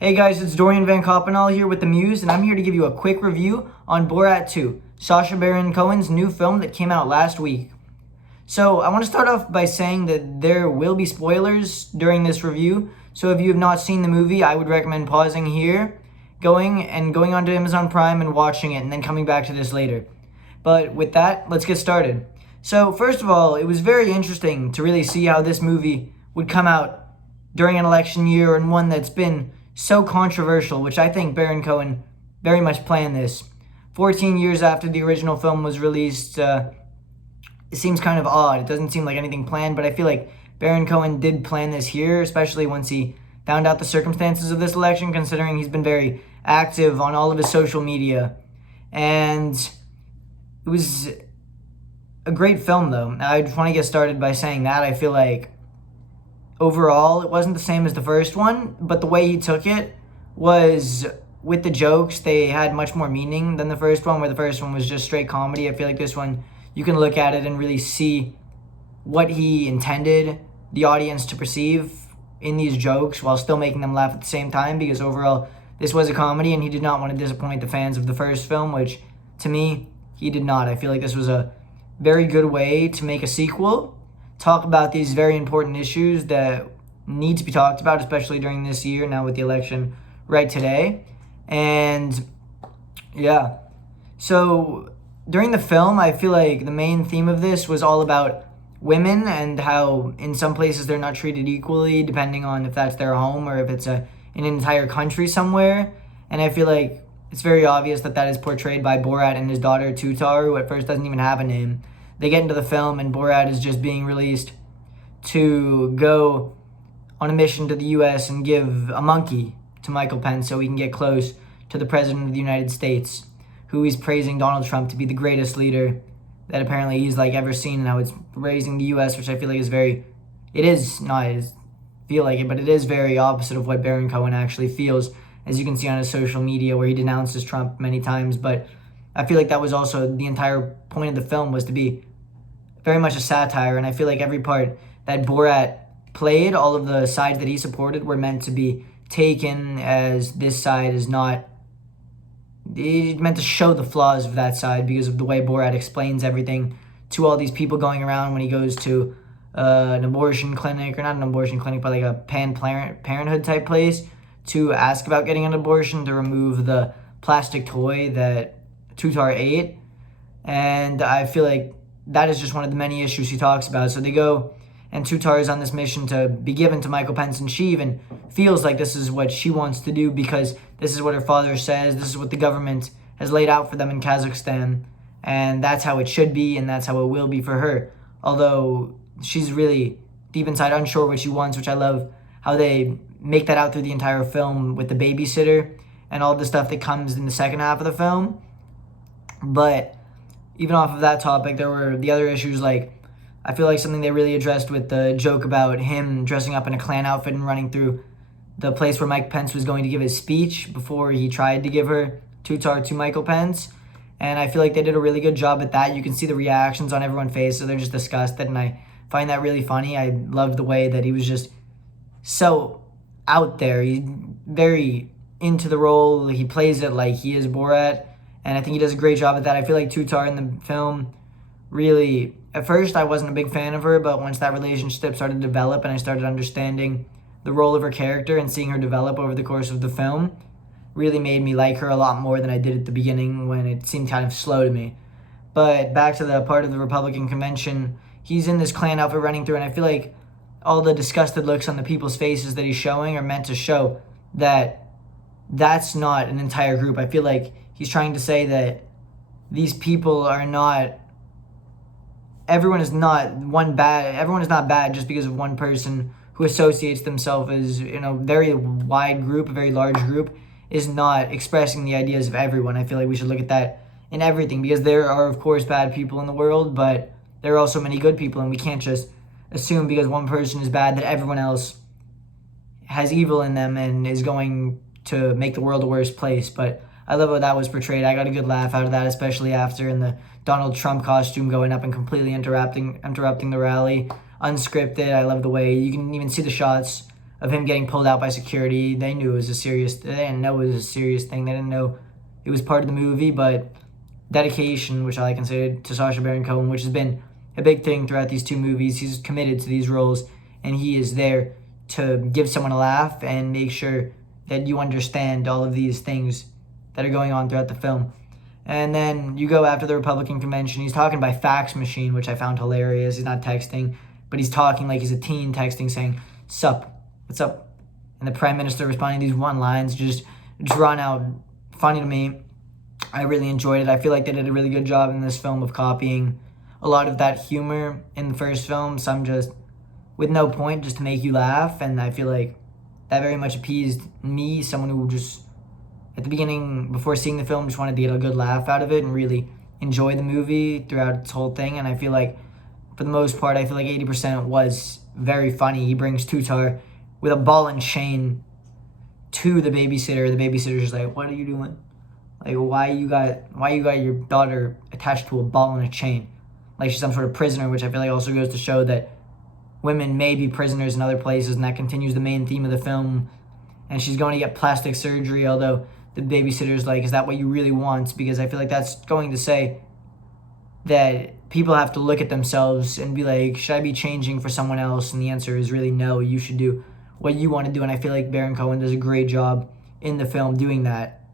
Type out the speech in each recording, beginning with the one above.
Hey guys, it's Dorian VanCoppenolle here with the Muse, and I'm here to give you a quick review on Borat 2, Sacha Baron Cohen's new film that came out last week. So I want to start off by saying that there will be spoilers during this review, so if you have not seen the movie, I would recommend pausing here, going onto Amazon Prime and watching it, and then coming back to this later. But with that, let's get started. So first of all, it was very interesting to really see how this movie would come out during an election year and one that's been so controversial, which I think Baron Cohen very much planned this. 14 years after the original film was released, it seems kind of odd. It doesn't seem like anything planned, but I feel like Baron Cohen did plan this here, especially once he found out the circumstances of this election, considering he's been very active on all of his social media. And it was a great film, though. I just want to get started by saying that I feel like overall, it wasn't the same as the first one, but the way he took it was, with the jokes, they had much more meaning than the first one, where the first one was just straight comedy. I feel like this one, you can look at it and really see what he intended the audience to perceive in these jokes while still making them laugh at the same time, because overall, this was a comedy, and he did not want to disappoint the fans of the first film, which, to me, he did not. I feel like this was a very good way to make a sequel, talk about these very important issues that need to be talked about, especially during this year, now with the election right today. And yeah, so during the film, I feel like the main theme of this was all about women and how in some places they're not treated equally, depending on if that's their home or if it's an entire country somewhere. And I feel like it's very obvious that that is portrayed by Borat and his daughter Tutar, who at first doesn't even have a name. They get into the film, and Borat is just being released to go on a mission to the U.S. and give a monkey to Michael Pence so he can get close to the President of the United States, who he's praising Donald Trump to be the greatest leader that apparently he's ever seen, and how it's raising the U.S., which I feel like is very, it is not, I feel like it, but it is very opposite of what Baron Cohen actually feels, as you can see on his social media, where he denounces Trump many times. But I feel like that was also the entire point of the film, was to be very much a satire, and I feel like every part that Borat played, all of the sides that he supported, were meant to be taken as this side is not, it meant to show the flaws of that side because of the way Borat explains everything to all these people going around when he goes to an abortion clinic, or not an abortion clinic, but a Planned Parenthood type place, to ask about getting an abortion, to remove the plastic toy that Tutar ate. And I feel like that is just one of the many issues he talks about. So they go, and Tutar is on this mission to be given to Michael Pence, and she even feels like this is what she wants to do because this is what her father says, this is what the government has laid out for them in Kazakhstan, and that's how it should be, and that's how it will be for her. Although she's really deep inside unsure what she wants, which I love how they make that out through the entire film with the babysitter and all the stuff that comes in the second half of the film. But even off of that topic, there were the other issues, I feel like something they really addressed with the joke about him dressing up in a Klan outfit and running through the place where Mike Pence was going to give his speech before he tried to give her Tutar to Michael Pence. And I feel like they did a really good job at that. You can see the reactions on everyone's face, so they're just disgusted, and I find that really funny. I loved the way that he was just so out there. He's very into the role. He plays it like he is Borat, and I think he does a great job at that. I feel like Tutar in the film really, at first I wasn't a big fan of her, but once that relationship started to develop and I started understanding the role of her character and seeing her develop over the course of the film, really made me like her a lot more than I did at the beginning, when it seemed kind of slow to me. But back to the part of the Republican convention, he's in this Klan outfit running through, and I feel like all the disgusted looks on the people's faces that he's showing are meant to show that that's not an entire group. I feel like he's trying to say that these people are not, everyone is not bad just because of one person who associates themselves as, very wide group, a very large group, is not expressing the ideas of everyone. I feel like we should look at that in everything, because there are, of course, bad people in the world, but there are also many good people, and we can't just assume because one person is bad that everyone else has evil in them and is going to make the world a worse place. But I love how that was portrayed. I got a good laugh out of that, especially after in the Donald Trump costume going up and completely interrupting the rally. Unscripted. I love the way you can even see the shots of him getting pulled out by security. They knew it was they didn't know it was a serious thing. They didn't know it was part of the movie, but dedication, which I like to say, to Sacha Baron Cohen, which has been a big thing throughout these two movies. He's committed to these roles, and he is there to give someone a laugh and make sure that you understand all of these things that are going on throughout the film. And then you go after the Republican convention. He's talking by fax machine, which I found hilarious. He's not texting, but he's talking like he's a teen texting, saying, "Sup? What's up?" And the Prime Minister responding these one lines, just drawn out, funny to me. I really enjoyed it. I feel like they did a really good job in this film of copying a lot of that humor in the first film, some just with no point, just to make you laugh. And I feel like that very much appeased me, someone who just, at the beginning, before seeing the film, just wanted to get a good laugh out of it and really enjoy the movie throughout its whole thing. And I feel like, for the most part, I feel like 80% was very funny. He brings Tutar with a ball and chain to the babysitter. The babysitter's just like, "What are you doing? Like, why you got your daughter attached to a ball and a chain? Like she's some sort of prisoner," which I feel like also goes to show that women may be prisoners in other places, and that continues the main theme of the film. And she's going to get plastic surgery, although the babysitter's like, "Is that what you really want?" Because I feel like that's going to say that people have to look at themselves and be like, should I be changing for someone else? And the answer is really no. You should do what you want to do. And I feel like Baron Cohen does a great job in the film doing that.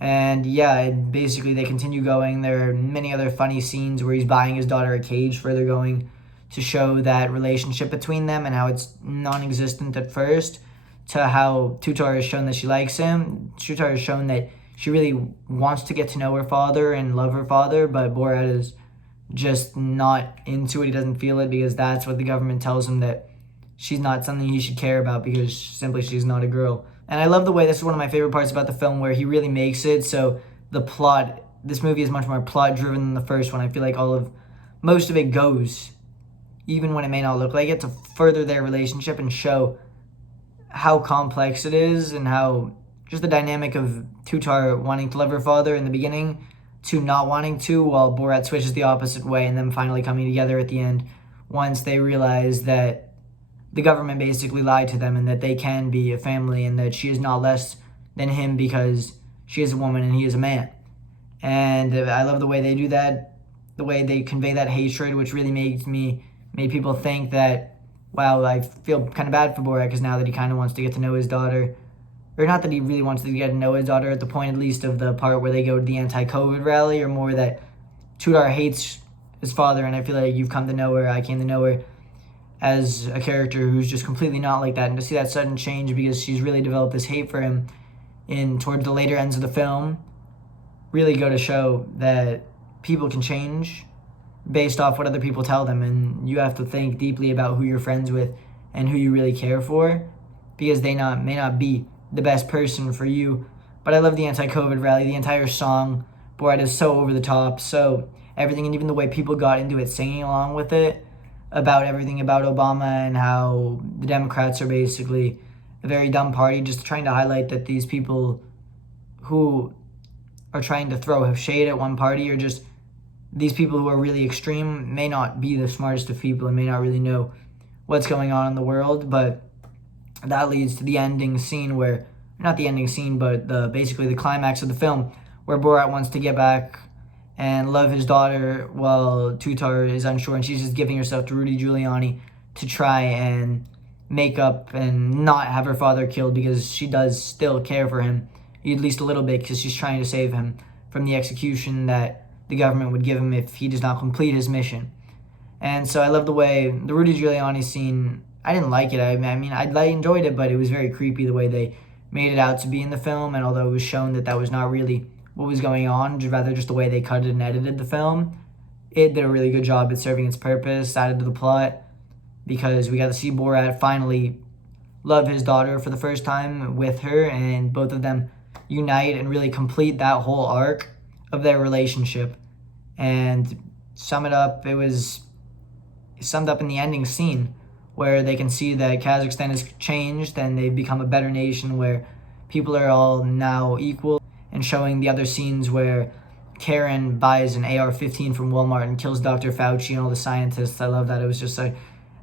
And yeah, basically they continue going. There are many other funny scenes where he's buying his daughter a cage, further going to show that relationship between them and how it's non-existent at first, to how Tutar has shown that she likes him. Tutar has shown that she really wants to get to know her father and love her father, but Borat is just not into it. He doesn't feel it because that's what the government tells him, that she's not something he should care about because simply she's not a girl. And I love the way, this is one of my favorite parts about the film, where he really makes it so the plot, this movie is much more plot driven than the first one. I feel like most of it goes, even when it may not look like it, to further their relationship and show how complex it is and how just the dynamic of Tutar wanting to love her father in the beginning to not wanting to, while Borat switches the opposite way, and then finally coming together at the end once they realize that the government basically lied to them and that they can be a family and that she is not less than him because she is a woman and he is a man. And I love the way they do that, the way they convey that hatred, which really made people think that, wow, I feel kind of bad for Borat because now that he kind of wants to get to know his daughter, or not that he really wants to get to know his daughter, at the point at least of the part where they go to the anti-COVID rally, or more that Tutar hates his father, and I feel like you've come to know her, I came to know her as a character who's just completely not like that. And to see that sudden change because she's really developed this hate for him towards the later ends of the film really go to show that people can change based off what other people tell them, and you have to think deeply about who you're friends with and who you really care for, because they may not be the best person for you. But I love the anti-COVID rally, the entire song. Borat is so over the top, so everything, and even the way people got into it, singing along with it, about everything about Obama and how the Democrats are basically a very dumb party, just trying to highlight that these people who are trying to throw shade at one party, or just these people who are really extreme, may not be the smartest of people and may not really know what's going on in the world. But that leads to the ending scene where, not the ending scene, but basically the climax of the film, where Borat wants to get back and love his daughter while Tutar is unsure, and she's just giving herself to Rudy Giuliani to try and make up and not have her father killed, because she does still care for him, at least a little bit, because she's trying to save him from the execution that the government would give him if he does not complete his mission. And so I love the way the Rudy Giuliani scene, I didn't like it. I mean, I enjoyed it, but it was very creepy the way they made it out to be in the film. And although it was shown that that was not really what was going on, rather just the way they cut it and edited the film, it did a really good job at serving its purpose, added to the plot, because we got to see Borat finally love his daughter for the first time with her, and both of them unite and really complete that whole arc of their relationship. And sum it up, it was summed up in the ending scene, where they can see that Kazakhstan has changed and they've become a better nation where people are all now equal, and showing the other scenes where Karen buys an AR-15 from Walmart and kills Dr. Fauci and all the scientists. I love that. It was just a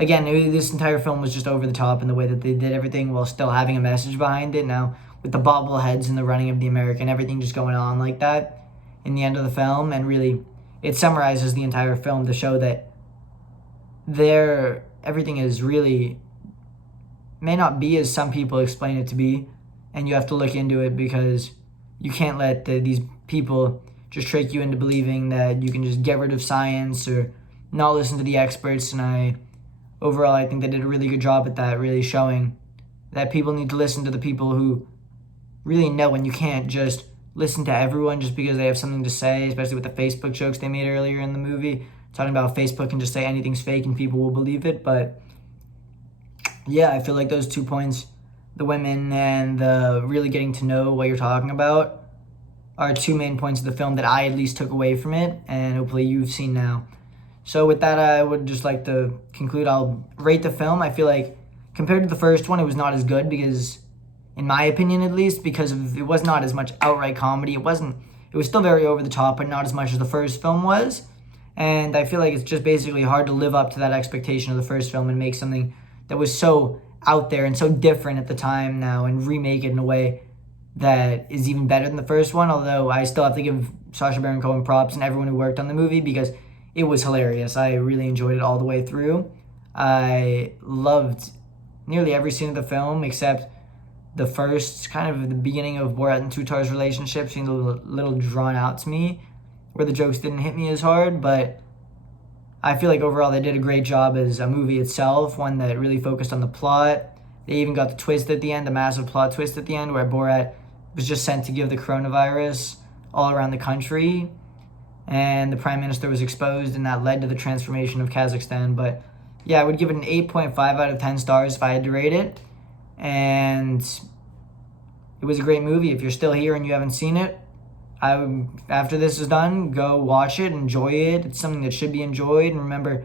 again, this entire film was just over the top in the way that they did everything while still having a message behind it. Now, with the bobbleheads and the running of the American, everything just going on like that in the end of the film, and really, it summarizes the entire film to show that everything is really, may not be as some people explain it to be, and you have to look into it because you can't let these people just trick you into believing that you can just get rid of science or not listen to the experts. And overall, I think they did a really good job at that, really showing that people need to listen to the people who really know, and you can't just listen to everyone just because they have something to say, especially with the Facebook jokes they made earlier in the movie, talking about Facebook can just say anything's fake and people will believe it. But yeah, I feel like those 2 points, the women and the really getting to know what you're talking about, are 2 main points of the film that I at least took away from it, and hopefully you've seen now. So with that, I would just like to conclude. I'll rate the film. I feel like compared to the first one, it was not as good because, in my opinion at least, because it was not as much outright comedy. It was still very over the top, but not as much as the first film was. And I feel like it's just basically hard to live up to that expectation of the first film and make something that was so out there and so different at the time now and remake it in a way that is even better than the first one. Although I still have to give Sacha Baron Cohen props and everyone who worked on the movie because it was hilarious. I really enjoyed it all the way through. I loved nearly every scene of the film except the first, kind of the beginning of Borat and Tutar's relationship seemed a little drawn out to me, where the jokes didn't hit me as hard. But I feel like overall they did a great job as a movie itself, one that really focused on the plot. They even got the twist at the end, the massive plot twist at the end, where Borat was just sent to give the coronavirus all around the country, and the prime minister was exposed, and that led to the transformation of Kazakhstan. But yeah, I would give it an 8.5 out of 10 stars if I had to rate it. And it was a great movie. If you're still here and you haven't seen it, after this is done, go watch it, enjoy it. It's something that should be enjoyed. And remember,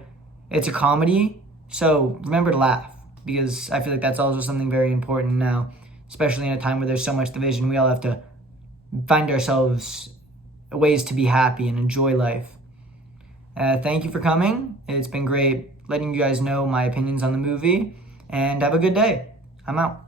it's a comedy, so remember to laugh, because I feel like that's also something very important now, especially in a time where there's so much division. We all have to find ourselves ways to be happy and enjoy life. Thank you for coming. It's been great letting you guys know my opinions on the movie, and have a good day. I'm out.